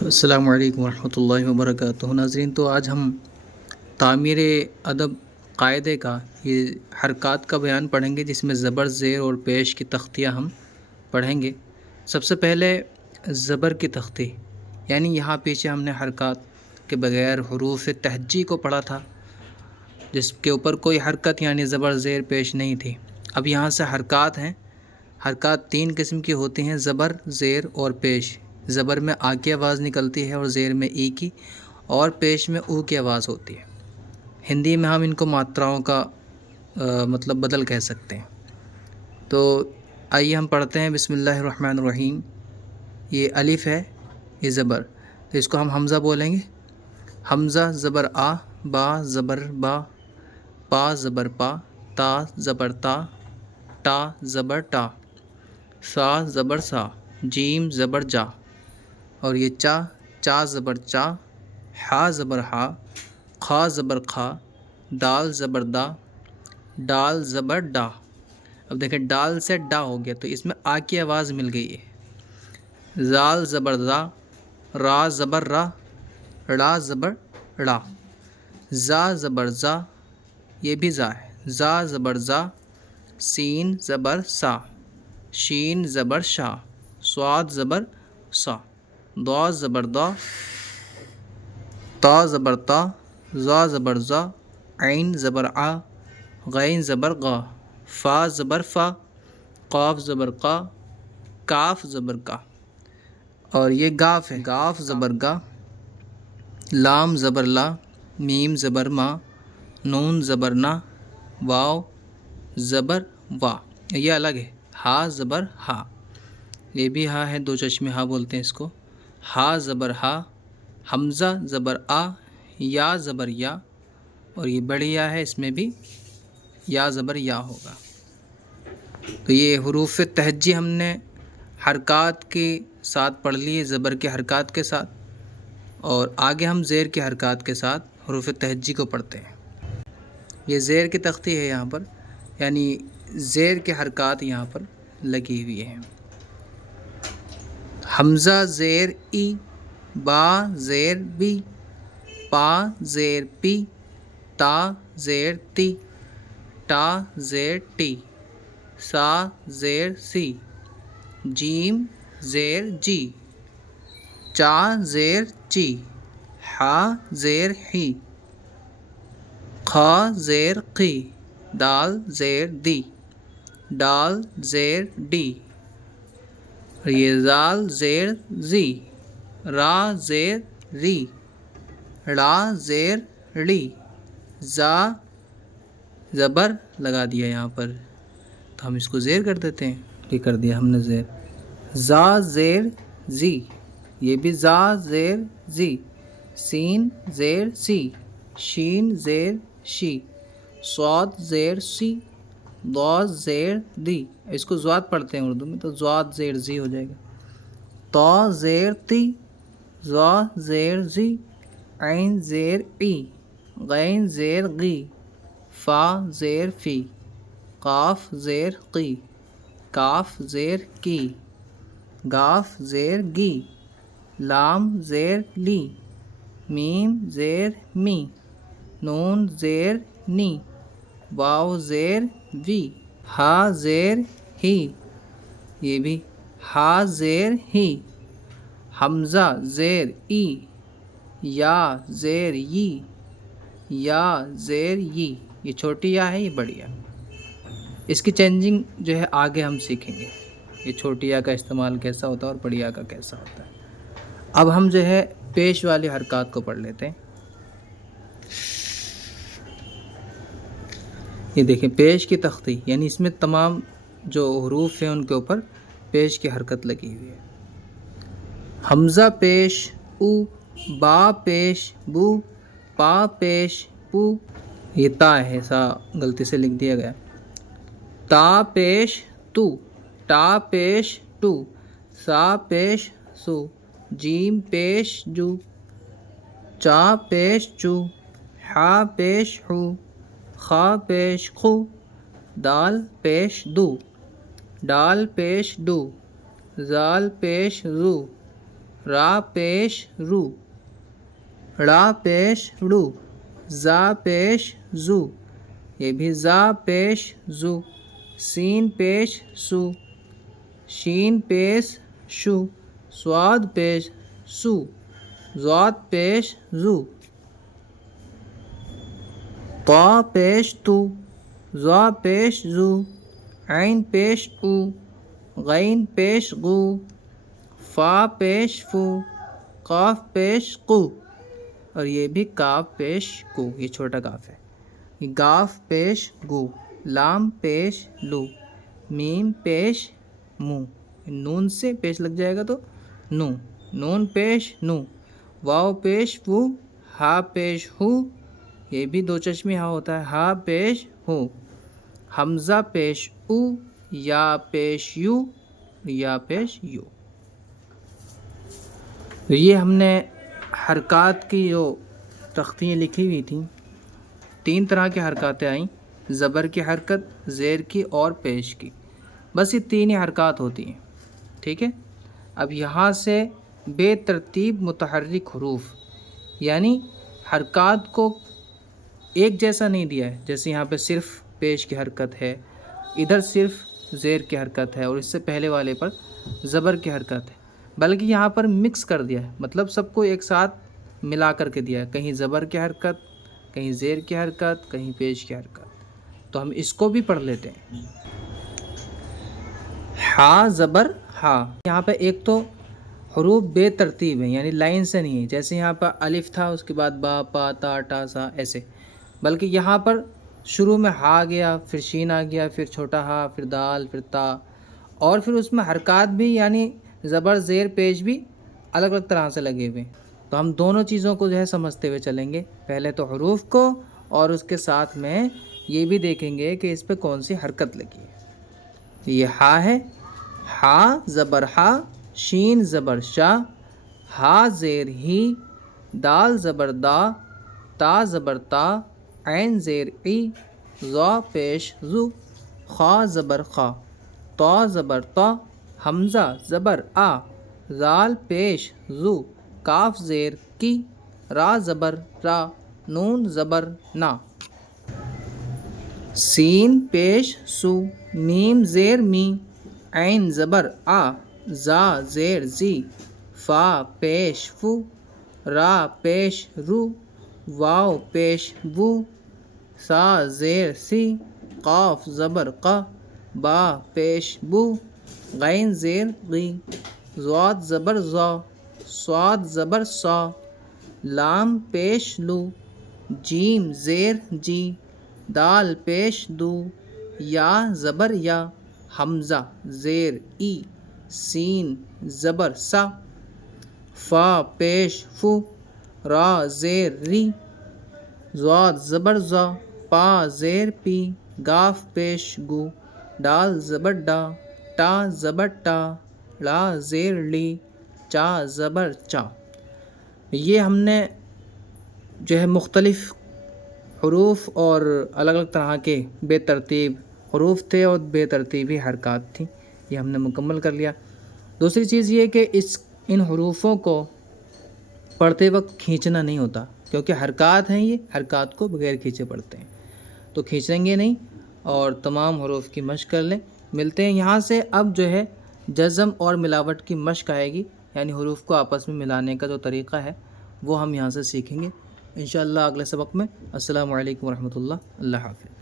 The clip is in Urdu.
تو السلام علیکم ورحمۃ اللہ وبرکاتہ ناظرین، تو آج ہم تعمیر ادب قاعدے کا یہ حرکات کا بیان پڑھیں گے، جس میں زبر، زیر اور پیش کی تختیاں ہم پڑھیں گے۔ سب سے پہلے زبر کی تختی، یعنی یہاں پیچھے ہم نے حرکات کے بغیر حروف تہجی کو پڑھا تھا، جس کے اوپر کوئی حرکت یعنی زبر، زیر، پیش نہیں تھی۔ اب یہاں سے حرکات ہیں۔ حرکات تین قسم کی ہوتی ہیں: زبر، زیر اور پیش۔ زبر میں آ کی آواز نکلتی ہے اور زیر میں ای کی، اور پیش میں او کی آواز ہوتی ہے۔ ہندی میں ہم ان کو ماتراؤں کا مطلب بدل کہہ سکتے ہیں۔ تو آئیے ہم پڑھتے ہیں۔ بسم اللہ الرحمن الرحیم۔ یہ الف ہے، یہ زبر، تو اس کو ہم حمزہ بولیں گے۔ حمزہ زبر آ، با زبر با، پا زبر پا، تا زبر تا، ٹا زبر ٹا، سا زبر سا، جیم زبر جا، اور یہ چا، چا زبر چا، ہا زبر ہا، خا زبر خا، دال زبر دا، ڈال زبر ڈا۔ اب دیکھیں ڈال سے ڈا ہو گیا، تو اس میں آ کی آواز مل گئی ہے۔ زال زبر را، را زبر را، ڑا زبر ڑا، زا زبر زا، یہ بھی زا ہے، زا زبر زا، سین زبر سا، شین زبر شا، صاد زبر سا، ضا زبر دا، تا زبر تا، زا زبر زا، عین زبر آ، غین زبر غا، فا زبر فا، قاف زبر قا، کاف زبر کا، اور یہ گاف ہے، گاف زبر گا، لام زبر لا، میم زبر ما، نون زبر نا، واو زبر وا، یہ الگ ہے۔ ہا زبر ہا، یہ بھی ہا ہے، دو چشمے ہا بولتے ہیں اس کو۔ ہا زبر ہا، حمزہ زبر آ، یا زبر یا، اور یہ بڑی یا ہے، اس میں بھی یا زبر یا ہوگا۔ تو یہ حروف تہجی ہم نے حرکات کے ساتھ پڑھ لی، زبر کے حرکات کے ساتھ، اور آگے ہم زیر کے حرکات کے ساتھ حروف تہجی کو پڑھتے ہیں۔ یہ زیر کی تختی ہے یہاں پر، یعنی زیر کے حرکات یہاں پر لگی ہوئی ہیں۔ حمزہ زیر ای، با زیر بی، پا زیر پی، تا زیر تی، ٹا زیر ٹی، سا زیر سی، جیم زیر جی، چا زیر چی، ہا زیر ہی، خا زیر قی، دال زیر دی، ڈال زیر ڈی، اور یہ زال زیر زی، را زیر ری، ڑا زیر ڑی، زا زبر لگا دیا یہاں پر، تو ہم اس کو زیر کر دیتے ہیں، یہ کر دیا ہم نے زیر۔ زا زیر زی، یہ بھی زا زیر زی، سین زیر سی، شین زیر شی، صاد زیر سی، ضاد زیر دی، اس کو ضاد پڑھتے ہیں اردو میں، تو ضاد زیر زی ہو جائے گا۔ تا زیر تی، زا زیر زی، عین زیر ای، غین زیر غی، فا زیر فی، قاف زیر قی، کاف زیر کی، گاف زیر گی، لام زیر لی، میم زیر می، نون زیر نی، واو زیر وی، ہا زیر ہی، یہ بھی ہا زیر ہی، حمزہ زیر ای، یا زیر یی، یا زیر یی، یہ چھوٹی یا ہے، یہ بڑی یا۔ اس کی چینجنگ جو ہے آگے ہم سیکھیں گے، یہ چھوٹی یا کا استعمال کیسا ہوتا ہے اور بڑی یا کا کیسا ہوتا ہے۔ اب ہم جو ہے پیش والی حرکات کو پڑھ لیتے ہیں۔ یہ دیکھیں پیش کی تختی، یعنی اس میں تمام جو حروف ہیں ان کے اوپر پیش کی حرکت لگی ہوئی ہے۔ حمزہ پیش او، با پیش بو، پا پیش پو، یہ تا ہے، سا غلطی سے لکھ دیا گیا۔ تا پیش تو، ٹا پیش ٹو، سا پیش سو، جیم پیش جو، چا پیش چو، ہا پیش ہو، خا پیش خو، دال پیش دو، ڈال پیش ڈو، زال پیش زو، را پیش رو، ڑا پیش ڑو، زا پیش زو، یہ بھی زا پیش زو، سین پیش سو، شین پیش شو، صاد پیش سو، ضاد پیش زو، طا پیش تو، ظا پیش زو، عین پیش او، غین پیش غو، فا پیش فو، قاف پیش قو، اور یہ بھی کاف پیش کو، یہ چھوٹا کاف ہے، یہ گاف پیش گو، لام پیش لو، میم پیش مو، نون سے پیش لگ جائے گا تو نو، نون پیش نو، واو پیش وو، ہا پیش ہو، یہ بھی دو چشمی ہا ہوتا ہے، ہا پیش ہو، حمزہ پیش او، یا پیش یو، یا پیش یو۔ تو یہ ہم نے حرکات کی جو تختیاں لکھی ہوئی تھیں، 3 طرح کی حرکاتیں آئیں، زبر کی حرکت، زیر کی اور پیش کی، بس یہ 3 ہی حرکات ہوتی ہیں، ٹھیک ہے۔ اب یہاں سے بے ترتیب متحرک حروف، یعنی حرکات کو ایک جیسا نہیں دیا ہے، جیسے یہاں پہ صرف پیش کی حرکت ہے، ادھر صرف زیر کی حرکت ہے، اور اس سے پہلے والے پر زبر کی حرکت ہے، بلکہ یہاں پر مکس کر دیا ہے، مطلب سب کو ایک ساتھ ملا کر کے دیا ہے، کہیں زبر کی حرکت، کہیں زیر کی حرکت، کہیں پیش کی حرکت۔ تو ہم اس کو بھی پڑھ لیتے ہیں۔ ہا زبر ہا، یہاں پہ ایک تو حروف بے ترتیب ہیں، یعنی لائن سے نہیں ہے، جیسے یہاں پر الف تھا، اس کے بعد با پا تا ٹا سا ایسے، بلکہ یہاں پر شروع میں ہا گیا، پھر شین آ گیا، پھر چھوٹا ہا، پھر دال، پھر تا، اور پھر اس میں حرکات بھی، یعنی زبر زیر پیش بھی الگ الگ طرح سے لگے ہوئے ہیں۔ تو ہم دونوں چیزوں کو جو ہے سمجھتے ہوئے چلیں گے، پہلے تو حروف کو، اور اس کے ساتھ میں یہ بھی دیکھیں گے کہ اس پہ کون سی حرکت لگی ہے۔ یہ ہا ہے، ہا زبر ہا، شین زبر شا، ہا زیر ہی، دال زبر دا، تا زبر تا، عین زیر ای، ضا پیش زو، خا زبر خا، طا زبر طا، حمزہ زبر آ، ذال پیش زو، کاف زیر کی، را زبر را، نون زبر نا، سین پیش سو، میم زیر می، عین زبر آ، زا زیر زی، فا پیش فو، را پیش رو، واو پیش وو، سا زیر سی، قاف زبر قا، با پیش بو، غین زیر غی، ضاد زبر زا، صاد زبر سا، لام پیش لو، جیم زیر جی، دال پیش دو، یا زبر یا، حمزہ زیر ای، سین زبر سا، فا پیش فو، را زیر ری، ضاد زبر زا، پا زیر پی، گاف پیش گو، ڈال زبر ڈا، ٹا زبر ٹا، لا زیر لی، چا زبر چا۔ یہ ہم نے جو ہے مختلف حروف اور الگ الگ طرح کے بے ترتیب حروف تھے اور بے ترتیبی حرکات تھیں، یہ ہم نے مکمل کر لیا۔ دوسری چیز یہ کہ ان حروفوں کو پڑھتے وقت کھینچنا نہیں ہوتا، کیونکہ حرکات ہیں، یہ حرکات کو بغیر کھینچے پڑھتے ہیں، تو کھینچیں گے نہیں، اور تمام حروف کی مشق کر لیں۔ ملتے ہیں یہاں سے، اب جو ہے جزم اور ملاوٹ کی مشق آئے گی، یعنی حروف کو آپس میں ملانے کا جو طریقہ ہے وہ ہم یہاں سے سیکھیں گے انشاءاللہ اگلے سبق میں۔ السلام علیکم ورحمۃ اللہ، اللہ حافظ۔